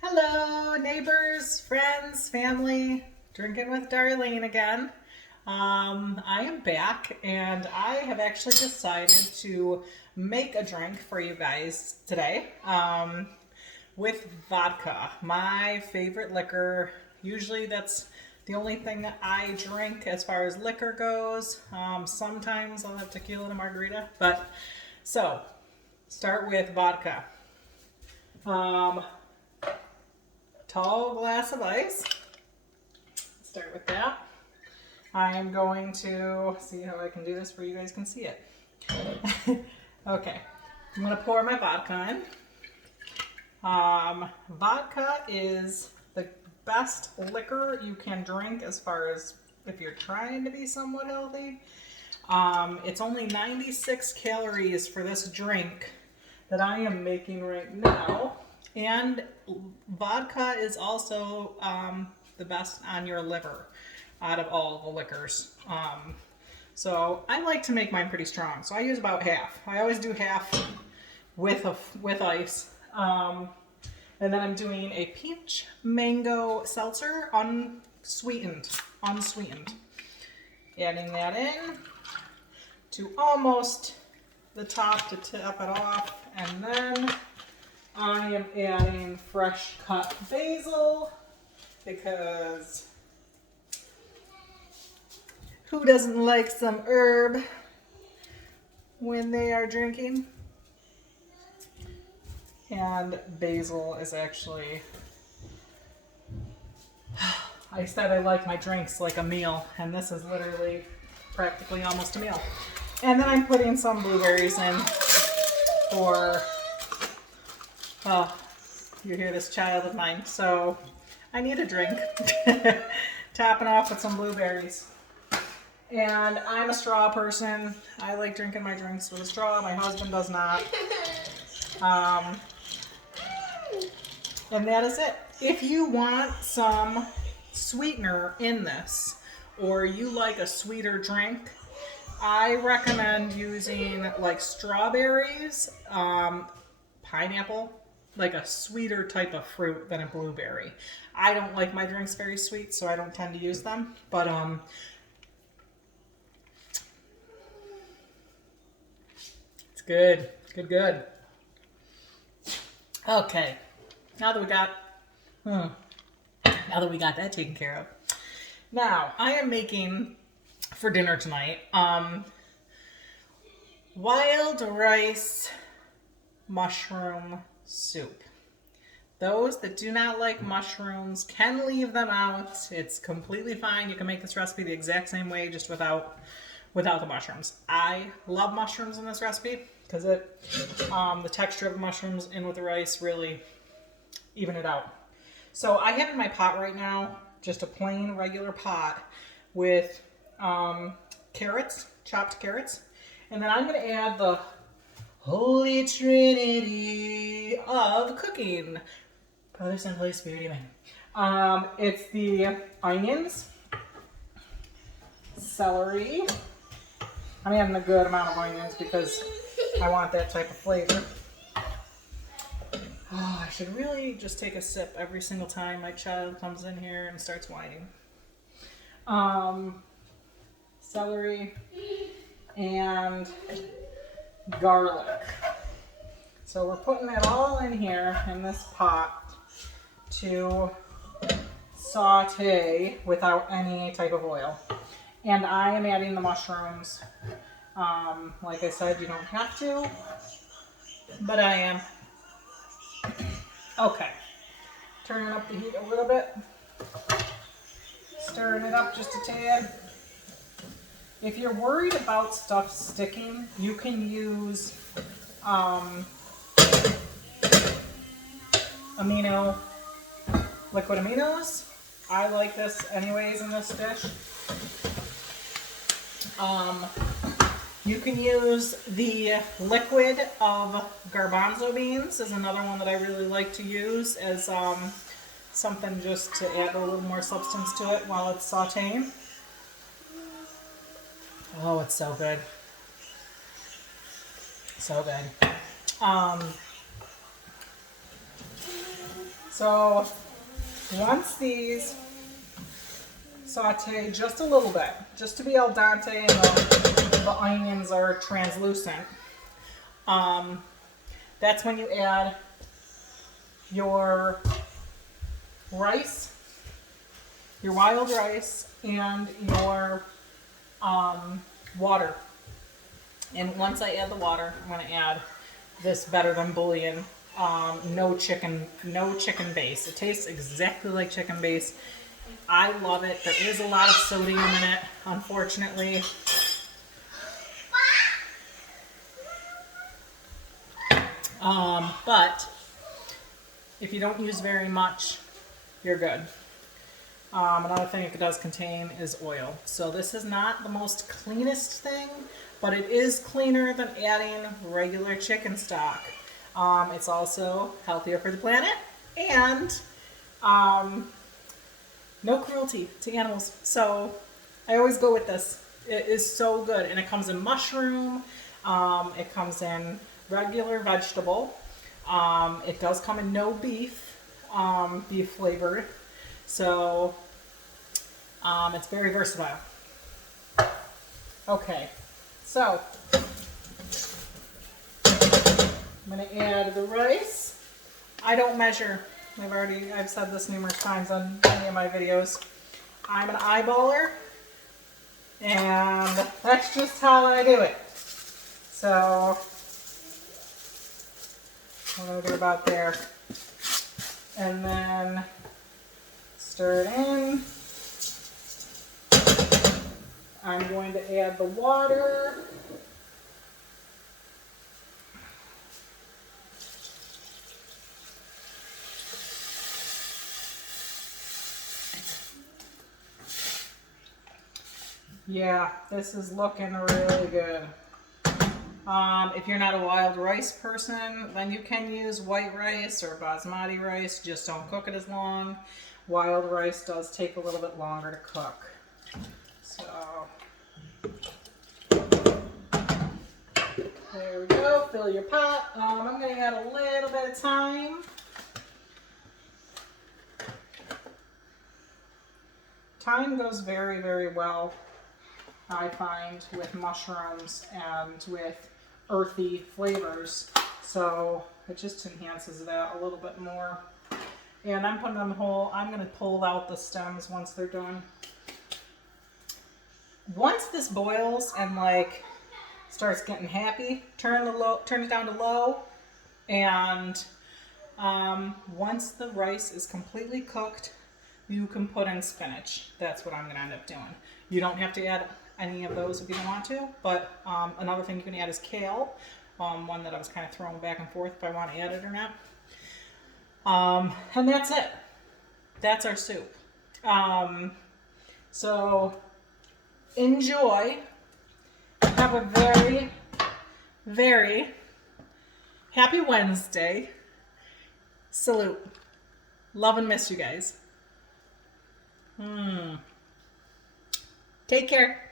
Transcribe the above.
Hello, neighbors, friends, family. Drinking with Darlene again. I am back and I have actually decided to make a drink for you guys today with vodka, my favorite liquor. Usually that's the only thing that I drink as far as liquor goes. Sometimes I'll have tequila and a margarita, but so start with vodka. Um, Tall glass of ice. Start with that. I'm going to see how I can do this where you guys can see it. Okay, I'm going to pour my vodka in. Vodka is the best liquor you can drink as far as if you're trying to be somewhat healthy. It's only 96 calories for this drink that I am making right now. And vodka is also the best on your liver out of all the liquors. So I like to make mine pretty strong. So I use about half. I always do half with ice. And then I'm doing a peach mango seltzer, unsweetened. Adding that in to almost the top to top it off. And then I am adding fresh cut basil because who doesn't like some herb when they are drinking? And basil is actually, I said I like my drinks like a meal, and this is literally practically almost a meal. And then I'm putting some blueberries in for, oh, you hear this child of mine, so I need a drink. Topping off with some blueberries. And I'm a straw person. I like drinking my drinks with a straw. My husband does not. And that is it. If you want some sweetener in this, or you like a sweeter drink, I recommend using like strawberries, pineapple, like a sweeter type of fruit than a blueberry. I don't like my drinks very sweet, so I don't tend to use them. But it's good, good. Okay, now that we got that taken care of. Now I am making for dinner tonight wild rice mushroom soup. Those that do not like mushrooms can leave them out. It's completely fine. You can make this recipe the exact same way, just without the mushrooms. I love mushrooms in this recipe because the texture of the mushrooms in with the rice really even it out. So I have in my pot right now just a plain regular pot with carrots, chopped carrots, and then I'm going to add the holy trinity of cooking. Brother, Son, Holy Spirit, amen. It's the onions, celery. I'm adding a good amount of onions because I want that type of flavor. Oh, I should really just take a sip every single time my child comes in here and starts whining. Celery and garlic. So we're putting that all in here in this pot to saute without any type of oil. And I am adding the mushrooms. Like I said, you don't have to, but I am. Okay, turning up the heat a little bit, stirring it up just a tad. If you're worried about stuff sticking, you can use liquid aminos. I like this anyways in this dish. You can use the liquid of garbanzo beans is another one that I really like to use as something just to add a little more substance to it while it's sauteing. Oh, it's so good. So good. So once these saute just a little bit, just to be al dente and the onions are translucent, that's when you add your rice, your wild rice, and your water. And once I add the water, I'm going to add this Better Than Bouillon, no chicken base. It tastes exactly like chicken base. I love it. There is a lot of sodium in it, unfortunately. But if you don't use very much, you're good. Another thing it does contain is oil. So this is not the most cleanest thing, but it is cleaner than adding regular chicken stock. It's also healthier for the planet, and no cruelty to animals. So I always go with this. It is so good, and it comes in mushroom. It comes in regular vegetable. It does come in no beef, beef flavored. So it's very versatile. Okay, so I'm going to add the rice. I don't measure. I've said this numerous times on many of my videos. I'm an eyeballer, and that's just how I do it. So I'm going to do about there. And then stir it in. I'm going to add the water. Yeah, this is looking really good. If you're not a wild rice person, then you can use white rice or basmati rice. Just don't cook it as long. Wild rice does take a little bit longer to cook. So there we go. Fill your pot. I'm going to add a little bit of thyme. Thyme goes very, very well, I find, with mushrooms and with earthy flavors. So it just enhances that a little bit more. And I'm putting them whole. I'm going to pull out the stems once they're done. Once this boils and like starts getting happy, turn it down to low. And once the rice is completely cooked, you can put in spinach. That's what I'm going to end up doing. You don't have to add any of those if you don't want to, but another thing you can add is kale, one that I was kind of throwing back and forth if I want to add it or not. And that's it. That's our soup. So enjoy. Have a very, very happy Wednesday. Salute. Love and miss you guys. Take care.